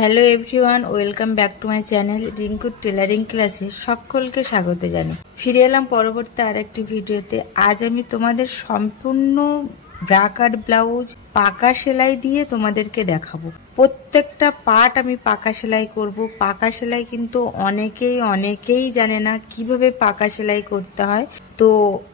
Hello everyone, welcome back to my channel রিঙ্কুর tailoring ক্লাসে সকলকে স্বাগত জানাই। ফিরে এলাম পরবর্তী আরেকটি ভিডিওতে। আজ আমি তোমাদের সম্পূর্ণ ব্রা কাট ব্লাউজ পাকা সেলাই দিয়ে তোমাদেরকে দেখাবো। প্রত্যেকটা পার্ট আমি পাকা সেলাই করব। পাকা সেলাই কিন্তু অনেকেই জানে না কিভাবে পাকা সেলাই করতে হয়। তো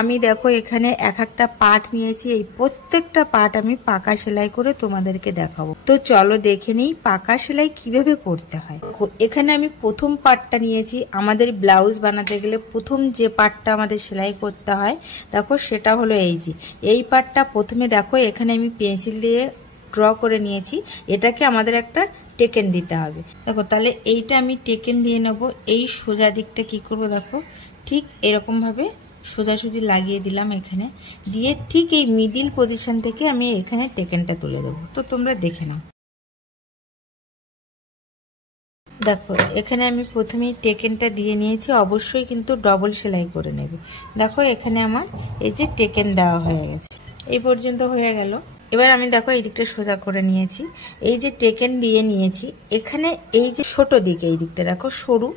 আমি দেখো এখানে এক একটা পার্ট নিয়েছি, এই প্রত্যেকটা পার্ট আমি পাকা সেলাই করে তোমাদেরকে দেখাবো। তো চলো দেখে নিই পাকা সেলাই কিভাবে করতে হয়। এখানে আমি প্রথম পার্টটা নিয়েছি। আমাদের ব্লাউজ বানাতে গেলে প্রথম যে পার্টটা আমাদের সেলাই করতে হয় দেখো সেটা হলো এই পার্টটা। প্রথমে দেখো এখানে আমি পেন্সিল দিয়ে ড্র করে নিয়েছি। এটাকে আমাদের একটা টেকেন দিতে হবে। দেখো তাহলে এইটা আমি টেকেন দিয়ে নেব। এই সোজা দিকটা কি করব দেখো ঠিক এরকম ভাবে সোজাসুজি লাগিয়ে দিলাম। এখানে দিয়ে ঠিক এই মিডিল পজিশন থেকে আমি এখানে টেকেনটা তুলে দেবো। তো তোমরা দেখে নাও। দেখো এখানে আমি প্রথমেই টেকেনটা দিয়ে নিয়েছি। অবশ্যই কিন্তু ডবল সেলাই করে নেবে। দেখো এখানে আমার এই যে টেকেন দেওয়া হয়ে গেছে, এই পর্যন্ত হয়ে গেল। এবার আমি দেখো এই দিকটা সোজা করে নিয়েছি। এই যে টেকেন দিয়ে নিয়েছি, এখানে এই যে ছোট দিক, এই দিকটা দেখো সরু,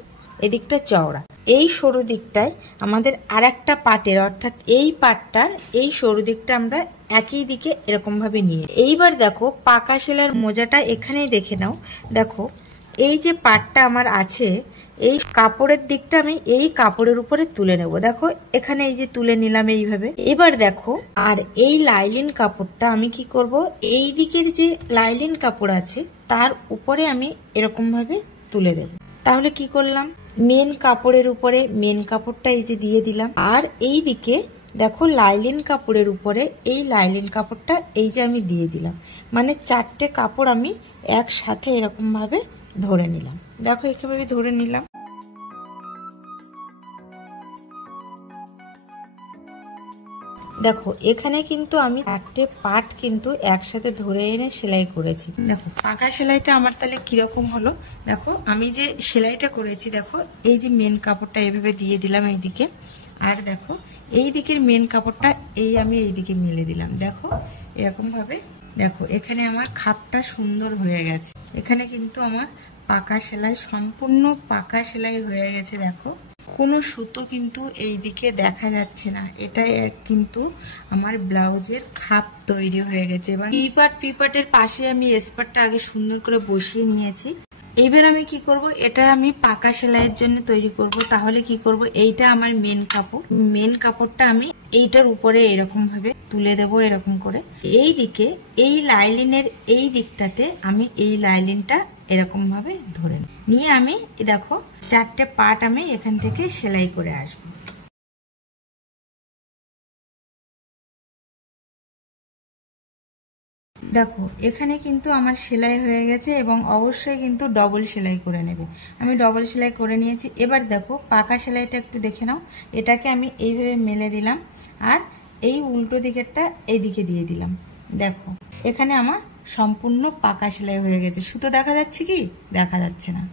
এদিকটা চওড়া। এই সরু দিকটায় আমাদের আর একটা পাটের অর্থাৎ এই পাটটার এই সরু দিকটা আমরা একই দিকে এরকম ভাবে নিয়ে এইবার দেখো পাকা সেলাইয়ের মোজাটা এখানেই দেখে নাও। দেখো এই যে পাটটা আমার আছে, এই কাপড়ের দিকটা আমি এই কাপড়ের উপরে তুলে নেব। দেখো এখানে এই যে তুলে নিলাম এইভাবে। এবার দেখো আর এই লাইলিন কাপড়টা আমি কি করব, এই দিকের যে লাইলিন কাপড় আছে তার উপরে আমি এরকম ভাবে তুলে দেব। তাহলে কি করলাম, মেন কাপড়ের উপরে মেন কাপড়টা এই যে দিয়ে দিলাম, আর এই দিকে দেখো লাইলিন কাপড়ের উপরে এই লাইলিন কাপড়টা এই যে আমি দিয়ে দিলাম। মানে চারটে কাপড় আমি একসাথে এরকম ভাবে ধরে নিলাম। দেখো এভাবে ধরে নিলাম। দেখো এখানে কিন্তু আমি চারটে পার্ট কিন্তু একসাথে ধরে এনে সেলাই করেছি। দেখো পাকা সেলাইটা আমার তাহলে কিরকম হলো। দেখো আমি যে সেলাইটা করেছি, দেখো এই যে মেন কাপড়টা এইভাবে দিয়ে দিলাম এইদিকে, আর দেখো এই দিকের মেন কাপড়টা আমি এইদিকে মেলে দিলাম। দেখো এরকম ভাবে দেখো এখানে আমার খাপটা সুন্দর হয়ে গেছে। এখানে কিন্তু আমার পাকা সেলাই, সম্পূর্ণ পাকা সেলাই হয়ে গেছে। দেখো কোনো সুতো কিন্তু এই দিকে দেখা যাচ্ছে না। এটা কিন্তু আমার ব্লাউজের খাপ তৈরি হয়ে গেছে। এবং পিপার্টের পাশে আমি এসপারটা আগে সুন্দর করে বসিয়ে নিয়েছি। এইবার আমি কি করব, এটা আমি পাকা সেলাইয়ের জন্য তৈরি করব। তাহলে কি করব, এইটা আমার মেন কাপড়, মেন কাপড়টা আমি এইটার উপরে এরকম ভাবে তুলে দেব। এরকম করে এই দিকে এই লাইলিনের এই দিকটাতে আমি এই লাইলিনটা এরকম ভাবে ধরে নিয়ে আমি দেখো চারটে পার্ট আমি এখান থেকে সেলাই করে আসবো। দেখো এখানে কিন্তু আমার সেলাই হয়ে গেছে এবং অবশ্যই কিন্তু ডবল সেলাই করে নেবে। আমি ডবল সেলাই করে নিয়েছি। এবার দেখো পাকা সেলাইটা একটু দেখে নাও। এটাকে আমি এইভাবে মেলে দিলাম আর এই উল্টো দিকেরটা এইদিকে দিয়ে দিলাম। দেখো এখানে আমার সম্পূর্ণ পাকা সেলাই হয়ে গেছে। সুতো দেখা যাচ্ছে কি? দেখা যাচ্ছে না।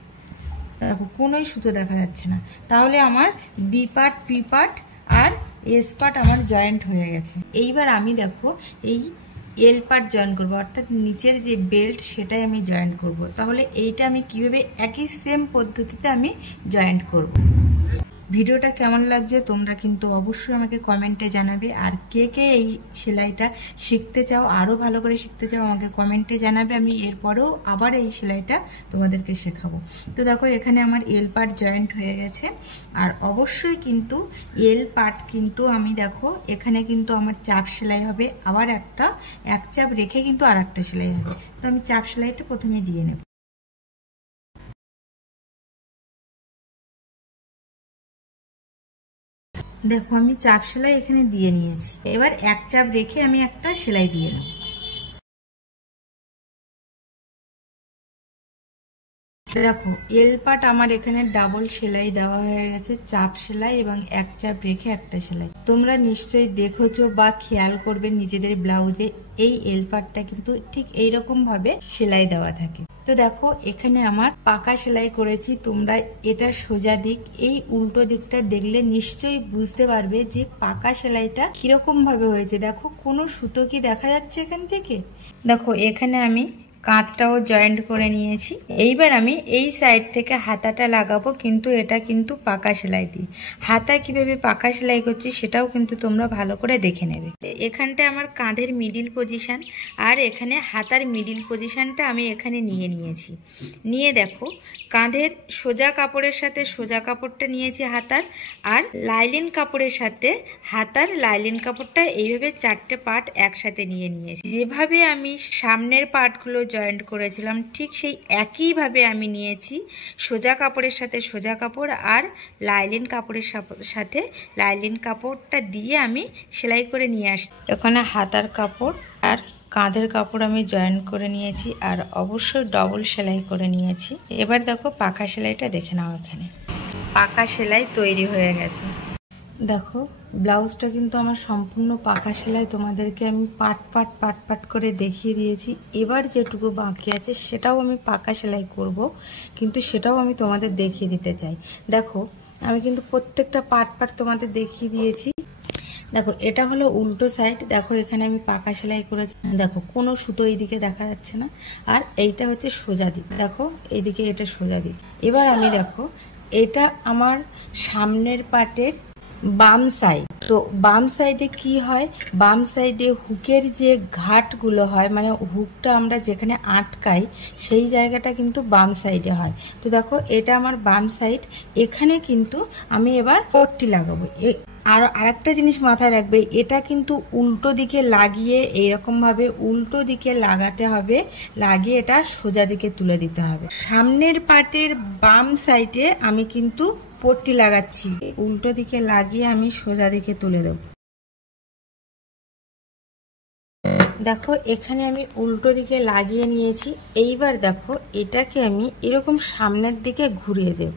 দেখো কোনোই সুতো দেখা যাচ্ছে না। তাহলে আমার বি পার্ট, পি পার্ট আর এস পার্ট আমার জয়েন্ট হয়ে গেছে। এইবার আমি দেখো এই এল পার্ট জয়েন করবো, অর্থাৎ নিচের যে বেল্ট সেটাই আমি জয়েন্ট করব। তাহলে এইটা আমি কিভাবে একই সেম পদ্ধতিতে আমি জয়েন্ট করব। ভিডিওটা কেমন লাগছে তোমরা কিন্তু অবশ্যই আমাকে কমেন্টে জানাবে। আর কে কে এই সেলাইটা শিখতে চাও, আরো ভালো করে শিখতে চাও, আমাকে কমেন্টে জানাবে। আমি এরপরেও আবার এই সেলাইটা তোমাদেরকে শেখাবো। তো দেখো এখানে আমার এল পার্ট জয়েন্ট হয়ে গেছে। আর অবশ্যই কিন্তু এল পার্ট কিন্তু আমি দেখো এখানে কিন্তু আমার চাপ সেলাই হবে, আবার এক চাপ রেখে কিন্তু আর একটা সেলাই হবে। তো আমি চাপ সেলাইটা প্রথমে দিয়ে নেব। দেখো আমি চাপ সেলাই এখানে দিয়ে নিয়েছি। এবার এক চাপ রেখে আমি একটা সেলাই দিয়ে নেব। দেখো এল পার্ট আমার এখানে ডাবল সেলাই দেওয়া হয়ে গেছে, চাপ সেলাই এবং এক চাপ রেখে একটা সেলাই। তোমরা নিশ্চয়ই দেখেছো বা খেয়াল করবে নিজেদের ব্লাউজে এই এল পার্টটা কিন্তু ঠিক এইরকম ভাবে সেলাই দেওয়া থাকে। তো দেখো এখানে আমার পাকা সেলাই করেছি। তোমরা এটা সোজা দিক, এই উল্টো দিকটা দেখলে নিশ্চয়ই বুঝতে পারবে যে পাকা সেলাইটা কিরকম ভাবে হয়েছে। দেখো কোনো সুতো কি দেখা যাচ্ছে এখান থেকে? দেখো এখানে আমি কাঁধটাও জয়েন্ট করে নিয়েছি। এইবার আমি এই সাইড থেকে হাতাটা লাগাবো, কিন্তু এটা কিন্তু পাকা সেলাই দিই। হাতা কিভাবে পাকা সেলাই করছি সেটাও কিন্তু তোমরা ভালো করে দেখে নেবে। এখানটা আমার কাঁধের মিডিল পজিশন, আর এখানে হাতার মিডিল পজিশনটা আমি এখানে নিয়েছি। নিয়ে দেখো কাঁধের সোজা কাপড়ের সাথে সোজা কাপড়টা নিয়েছি হাতার, আর লাইলিন কাপড়ের সাথে হাতার লাইলিন কাপড়টা এইভাবে 4টে পার্ট একসাথে নিয়েছি। যেভাবে আমি সামনের পার্টগুলো জয়েন্ট করেছিলাম ঠিক সেই একইভাবে আমি নিয়েছি সোজা কাপড়ের সাথে সোজা কাপড়, আর লাইলিন কাপড়ের সাথে লাইলিন কাপড়টা দিয়ে আমি সেলাই করে নিয়ে আসছি। এখানে হাতার কাপড় আর কাঁধের কাপড় আমি জয়েন করে নিয়েছি, আর অবশ্যই ডবল সেলাই করে নিয়েছি। এবার দেখো পাকা সেলাইটা দেখে নাও। এখানে পাকা সেলাই তৈরি হয়ে গেছে। দেখো ব্লাউজটা কিন্তু আমার সম্পূর্ণ পাকা সেলাই, তোমাদেরকে আমি পাট করে দেখিয়ে দিয়েছি। এবার যেটুকু বাকি আছে সেটাও আমি পাকা সেলাই করব, কিন্তু সেটাও আমি তোমাদের দেখিয়ে দিতে চাই। দেখো আমি কিন্তু প্রত্যেকটা পাট তোমাদের দেখিয়ে দিয়েছি। দেখো এটা হলো উল্টো সাইড, দেখো এখানে আমি পাকা সেলাই করেছি। দেখো কোনো সুতো এইদিকে দেখা যাচ্ছে না, আর এইটা হচ্ছে সোজা দিক। দেখো এইদিকে এটা সোজা দিক। এবার আমি দেখো এটা আমার সামনের পাটের বাম সাইড। তো বাম সাইডে কি হয়, বাম সাইডে হুকের যে ঘাটগুলো হয়, মানে হুকটা আমরা যেখানে আটকাই সেই জায়গাটা কিন্তু বাম সাইডে হয়। তো দেখো এটা আমার বাম সাইড। এখানে কিন্তু আমি এবার পট্টি লাগাবো। আর আরেকটা জিনিস মাথায় রাখবে, এটা কিন্তু উল্টো দিকে লাগিয়ে এইরকম ভাবে উল্টো দিকে লাগাতে হবে, লাগিয়ে এটা সোজা দিকে তুলে দিতে হবে। সামনের পাটের বাম সাইডে আমি কিন্তু পট্টি লাগাচ্ছি, উল্টো দিকে লাগিয়ে আমি সোজা দিকে তুলে দেব। দেখো এখানে আমি উল্টো দিকে লাগিয়ে নিয়েছি। এইবার দেখো এটাকে আমি এরকম সামনের দিকে ঘুরিয়ে দেব,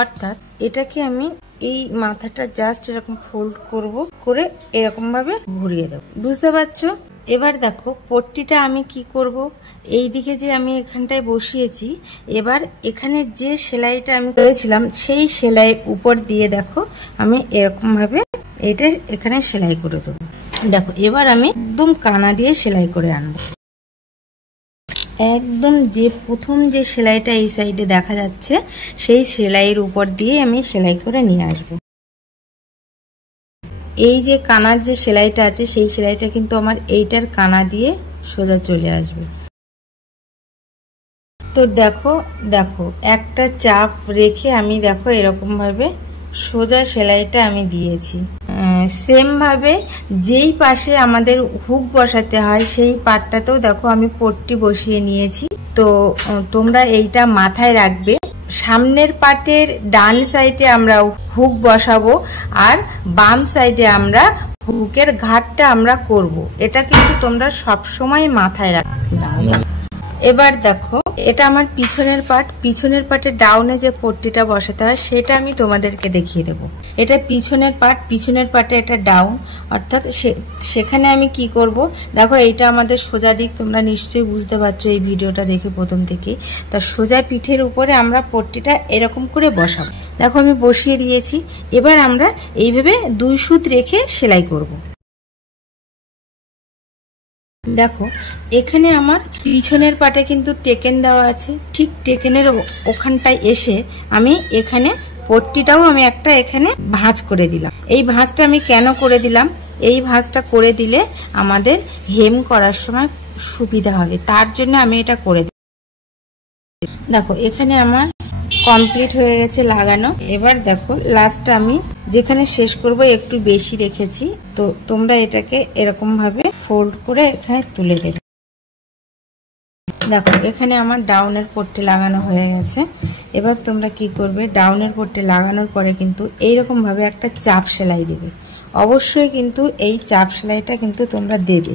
অর্থাৎ এটাকে আমি এই মাথাটা জাস্ট এরকম ফোল্ড করব, করে এরকম ভাবে ঘুরিয়ে দেব। বুঝতে পারছো? এবার দেখো পট্টিটা আমি কি করব, এই দিকে যে আমি এখানটায় বসিয়েছি, এবার এখানে যে সেলাইটা আমি করেছিলাম সেই সেলাইয়ের উপর দিয়ে দেখো আমি এরকম ভাবে এটা এখানে সেলাই করে দেবো। দেখো এবার আমি একদম কানা দিয়ে সেলাই করে আনবো। একদম যে প্রথম যে সেলাইটা এই সাইডে দেখা যাচ্ছে সেই সেলাইয়ের উপর দিয়ে আমি সেলাই করে নিয়ে আসবো। এই যে কানার যে সেলাইটা আছে সেই সেলাইটা কিন্তু আমার এইটার কানা দিয়ে সোজা চলে আসবে। তো দেখো দেখো একটা চাপ রেখে আমি দেখো এরকম ভাবে সোজা সেলাইটা আমি দিয়েছি। সেম ভাবে যেই পাশে আমাদের হুক বসাতে হয় সেই পাটটাতেও দেখো আমি পট্টি বসিয়ে নিয়েছি। তো তোমরা এইটা মাথায় রাখবে, সামনের পাটের ডান সাইডে আমরা হুক বসাবো, আর বাম সাইডে আমরা হুকের ঘাটটা আমরা করব। এটা কিন্তু তোমরা সব সময় মাথায় রাখবে। এবার দেখো এটা আমার পিছনের পাট, পিছনের পাটে ডাউনে যে পট্টিটা বসাতে হয় সেটা আমি তোমাদেরকে দেখিয়ে দেব। এটা পিছনের পাট, পিছনের পাটে এটা ডাউন, অর্থাৎ সেখানে আমি কি করব, দেখো এইটা আমাদের সোজা দিক, তোমরা নিশ্চয়ই বুঝতে পারছো এই ভিডিওটা দেখে প্রথম থেকে। তা সোজা পিঠের উপরে আমরা পট্টিটা এরকম করে বসাবো। দেখো আমি বসিয়ে দিয়েছি। এবার আমরা এইভাবে 2 সুত রেখে সেলাই করব। দেখো এখানে আমার পিছনের পাটে কিন্তু টেকেন দেওয়া আছে, ঠিক টেকেনের ওখানটায় এসে আমি এখানে পট্টিটাও আমি একটা এখানে ভাঁজ করে দিলাম। এই ভাঁজটা আমি কেন করে দিলাম, এই ভাঁজটা করে দিলে আমাদের হেম করার সময় সুবিধা হবে, তার জন্য আমি এটা করে দিই। দেখো এখানে আমার কমপ্লিট হয়ে গেছে লাগানো। এবার দেখো লাস্টটা আমি যেখানে শেষ করব একটু বেশি রেখেছি, তো তোমরা এটাকে এরকম ভাবে ফোল্ড করে এখানে তুলে দেবে। দেখো এখানে আমার ডাউনের পট্টি লাগানো হয়ে গেছে। এবার তোমরা কি করবে, ডাউনের পট্টি লাগানোর পরে কিন্তু এইরকম ভাবে একটা চাপ সেলাই দেবে। অবশ্যই কিন্তু এই চাপ সেলাইটা কিন্তু তোমরা দেবে।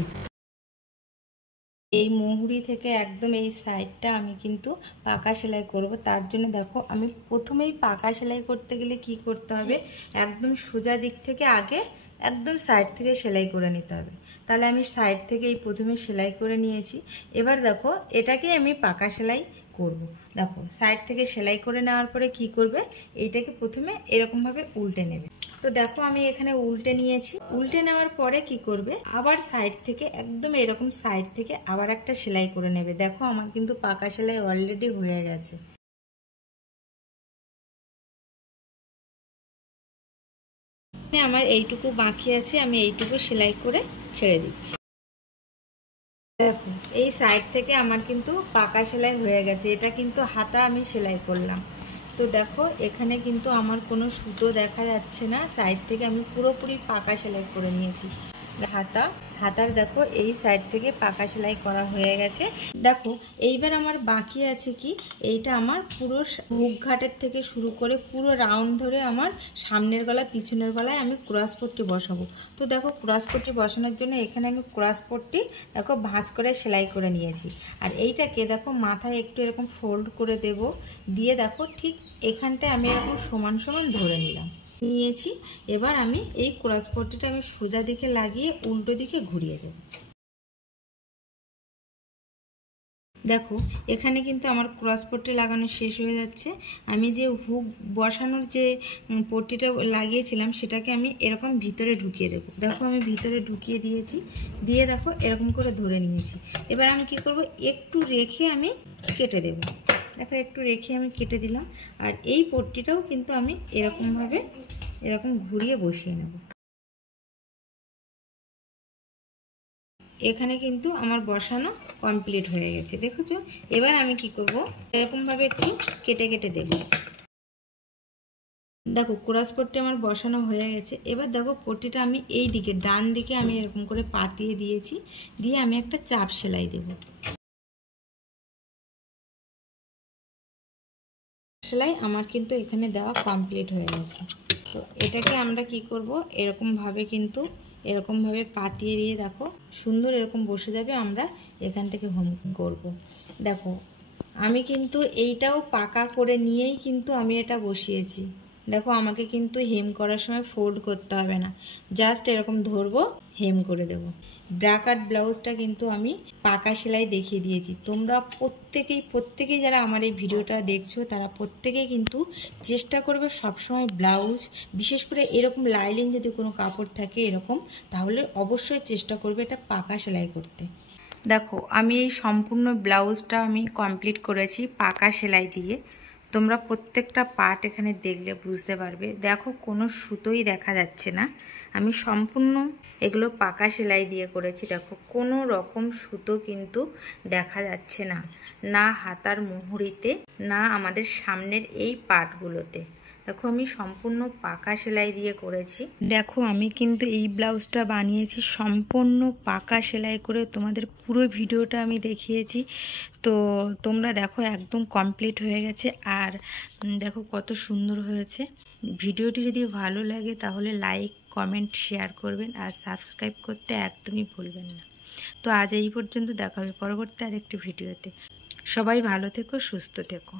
এই মুহুরি থেকে একদম এই সাইডটা আমি কিন্তু পাকা সেলাই করব, তার জন্য দেখো আমি প্রথমেই পাকা সেলাই করতে গেলে কি করতে হবে, একদম সোজা দিক থেকে আগে একদম সাইড থেকে সেলাই করে নিতে হবে। তাহলে আমি সাইড থেকে এই প্রথমে সেলাই করে নিয়েছি। এবার দেখো এটাকে আমি পাকা সেলাই করব। দেখো সাইড থেকে সেলাই করে নেওয়ার পরে কি করবে, এইটাকে প্রথমে এরকম ভাবে উল্টে নেবে। তো দেখো আমি এখানে উল্টে নিয়েছি। উল্টে নেওয়ার পরে কি করবে, আবার সাইড থেকে একদম এরকম সাইড থেকে আবার একটা সেলাই করে নেবে। দেখো আমার কিন্তু পাকা সেলাই অলরেডি হয়ে গেছে। আমার এইটুকু বাকি আছে, আমি এইটুকু সেলাই করে ছেড়ে দিচ্ছি। দেখো এই সাইড থেকে আমার কিন্তু পাকা সেলাই হয়ে গেছে। এটা কিন্তু হাতা আমি সেলাই করলাম। তো দেখো এখানে কিন্তু আমার কোনো সুতো দেখা যাচ্ছে না, সাইড থেকে আমি পুরোপুরি পাকা সেলাই করে নিয়েছি। হাতার দেখো এই সাইড থেকে পাকা সেলাই করা হয়ে গেছে। দেখো এইবার আমার বাকি আছে কি, এইটা আমার পুরো বুক ঘাটের থেকে শুরু করে পুরো রাউন্ড ধরে আমার সামনের গলা পিছনের গলায় আমি ক্রস পট্টি বসাবো। তো দেখো ক্রস পট্টি বসানোর জন্য এখানে আমি ক্রস পট্টি দেখো ভাঁজ করে সেলাই করে নিয়েছি। আর এইটাকে দেখো মাথায় একটু এরকম ফোল্ড করে দেব, দিয়ে দেখো ঠিক এখানটায় আমি এরকম সমান সমান ধরে নিয়েছি। এবার আমি এই ক্রস পট্টিটা আমি সোজা দিকে লাগিয়ে উল্টো দিকে ঘুরিয়ে দেব। দেখো এখানে কিন্তু আমার ক্রস পট্টি লাগানো শেষ হয়ে যাচ্ছে। আমি যে হুক বসানোর যে পট্টিটা লাগিয়েছিলাম সেটাকে আমি এরকম ভিতরে ঢুকিয়ে দেবো। দেখো আমি ভিতরে ঢুকিয়ে দিয়েছি, দিয়ে দেখো এরকম করে ধরে নিয়েছি। এবার আমি কি করব, একটু রেখে আমি কেটে দেব। দেখো একটু রেখে আমি কেটে দিলাম। আর এই পট্টিটাও কিন্তু আমি এরকমভাবে এরকম ঘুরিয়ে বসিয়ে নেব। এখানে কিন্তু আমার বসানো কমপ্লিট হয়ে গেছে, দেখেছো। এবার আমি কি করব, এরকমভাবে একটু কেটে কেটে দেব। দেখো ক্রস পট্টি আমার বসানো হয়ে গেছে। এবার দেখো পট্টিটা আমি এই দিকে ডান দিকে আমি এরকম করে পাতিয়ে দিয়েছি, দিয়ে আমি একটা চাপ সেলাই দেব। সেলাই আমার কিন্তু এখানে দেওয়া কমপ্লিট হয়ে গেছে। তো এটাকে আমরা কি করব, এরকমভাবে কিন্তু এরকমভাবে পাতিয়ে দিয়ে দেখো সুন্দর এরকম বসে যাবে। আমরা এখান থেকে হোম করব। দেখো আমি কিন্তু এইটাও পাকা করে নিয়েই কিন্তু আমি এটা বসিয়েছি। দেখো আমাকে কিন্তু হেম করার সময় ফোল্ড করতে হবে না, জাস্ট এরকম ধরবো, হেম করে দেব। ব্রাকাট ব্লাউজটা কিন্তু আমি পাকা সেলাই দেখিয়ে দিয়েছি। তোমরা প্রত্যেকেই যারা আমার এই ভিডিওটা দেখছো তারা প্রত্যেকেই কিন্তু চেষ্টা করবে সবসময় ব্লাউজ, বিশেষ করে এরকম লাইলিং যদি কোনো কাপড় থাকে এরকম, তাহলে অবশ্যই চেষ্টা করবে এটা পাকা সেলাই করতে। দেখো আমি এই সম্পূর্ণ ব্লাউজটা আমি কমপ্লিট করেছি পাকা সেলাই দিয়ে। তোমরা প্রত্যেকটা পার্ট এখানে দেখলে বুঝতে পারবে। দেখো কোনো সুতোই দেখা যাচ্ছে না, আমি সম্পূর্ণ এগুলো পাকা সেলাই দিয়ে করেছি। দেখো কোনো রকম সুতো কিন্তু দেখা যাচ্ছে না, না হাতার মুহুরিতে, না আমাদের সামনের এই পার্টগুলোতে। দেখো আমি সম্পূর্ণ পাকা সেলাই দিয়ে করেছি। দেখো আমি কিন্তু এই ব্লাউজটা বানিয়েছি সম্পূর্ণ পাকা সেলাই করে, তোমাদের পুরো ভিডিওটা আমি দেখিয়েছি। তো তোমরা দেখো একদম কমপ্লিট হয়ে গেছে। আর দেখো কত সুন্দর হয়েছে। ভিডিওটি যদি ভালো লাগে তাহলে লাইক কমেন্ট শেয়ার করবেন, আর সাবস্ক্রাইব করতে একদমই ভুলবেন না। তো আজ এই পর্যন্ত, দেখা হবে পরবর্তী আরেকটি ভিডিওতে। সবাই ভালো থেকো, সুস্থ থেকো।